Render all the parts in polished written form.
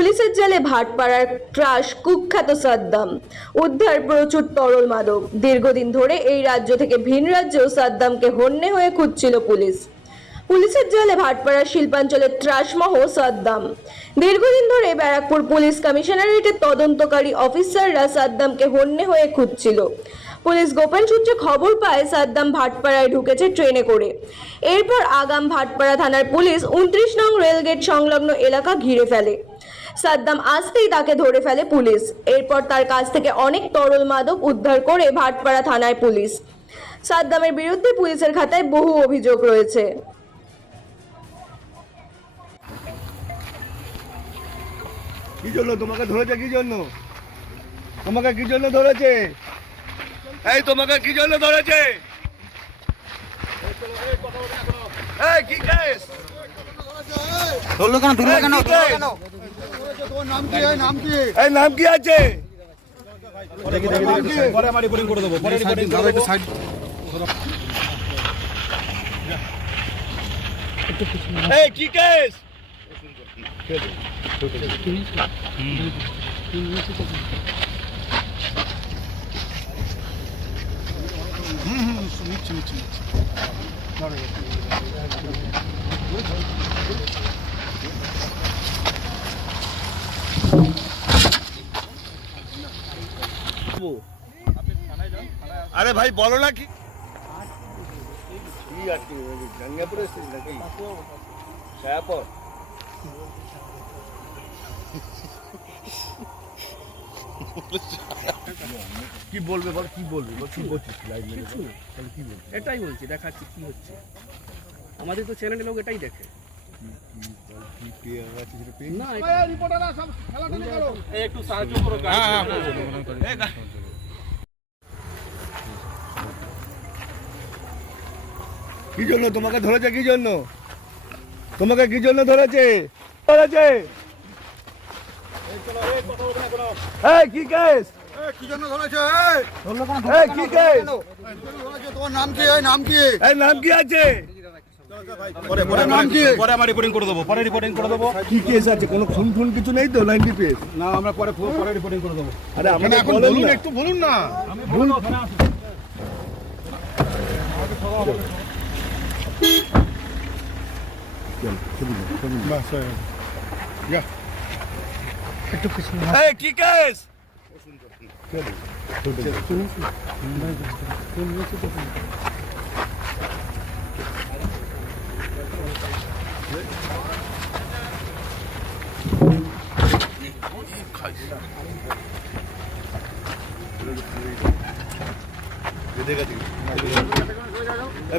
পুলিশের জালে ভাটপাড়ার ট্রাশ কুখ্যাত সাদ্দাম। উদ্ধার প্রচুর তরল মাদক। দীর্ঘদিন ধরে এই রাজ্য থেকে ভিন রাজ্যেও সাদ্দামকে হন্যে হয়ে খুঁজছিল পুলিশ। পুলিশের জালে ভাটপাড়ার শিল্পাঞ্চলের ত্রাসমহ সাদ্দাম। দীর্ঘদিন ধরে ব্যারাকপুর পুলিশ কমিশনারেটের তদন্তকারী অফিসাররা সাদ্দামকে হন্যে হয়ে খুঁজছিল। পুলিশ গোপন সূত্রে খবর পায় সাদ্দাম ভাটপাড়ায় ঢুকেছে ট্রেনে করে। এরপর আগাম ভাটপাড়া থানার পুলিশ 29 নং রেলগেট সংলগ্ন এলাকা ঘিরে ফেলে। সাদ্দাম আসতেই তাকে ধরে ফেলে পুলিশ। এরপর তার কাছ থেকে অনেক তরল মাদক উদ্ধার করে ভাটপাড়া থানায় পুলিশ। সাদ্দামের বিরুদ্ধে পুলিশের খাতায় বহু অভিযোগ রয়েছে। কি জন্য তোমাকে ধরেছে? কি জন্য তোমাকে কি জন্য ধরেছে? এই তোমাকে কি জন্য ধরেছে? এই কি কেস? ধরলো কেন? ধরলো কেন? তোমার নাম কি? এই নাম কি? এই নাম কি আছে? পরে আমার রিপোর্টিং করে দেবো। পরে রিপোর্টিং করে দেবো। এই কি কেস? আরে ভাই বলো না কি গঙ্গাপুরে নাকি ছায়াপর? কি বলবে বল? কি বলবি বল? কি বলছিস? লাইভ মেরে তাহলে কি বলবি? এটাই বলছি, দেখাচ্ছি কি হচ্ছে। আমাদের তো চ্যানেলের লোক এটাই দেখে। না একটু সাহায্য করো। কি জন্য তোমাকে ধরেছে? কি জন্য তোমাকে কি জন্য ধরেছে? ধরেছে এই কি কেস? কি জন্য ধরেছে? এই কি কেস? তোমার নাম কি? এই নাম কি? এই নাম কি আছে? নাম কি? পরে আমার রিপোর্টিং করে দেবো। পরে রিপোর্টিং করে দেবো। কি কেস আছে? কোনো খুন খুন কিছু নেই তো? 90 পেজ? না, আমরা পরে রিপোর্টিং করে দেবো। আরে আমাদের বলুন না। একটু বলুন না। এই কি কেস?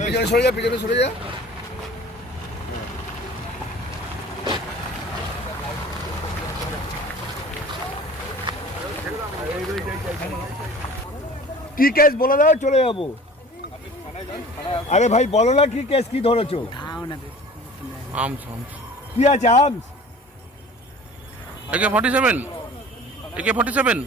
পিছনে সরে যা, পিছনে সরে যা। কি কেস বলে দাও, চলে যাবো। আরে ভাই বলো না কি কেস? কি ধরেছো? আর্মস কি আছে? আর্মস? AK-47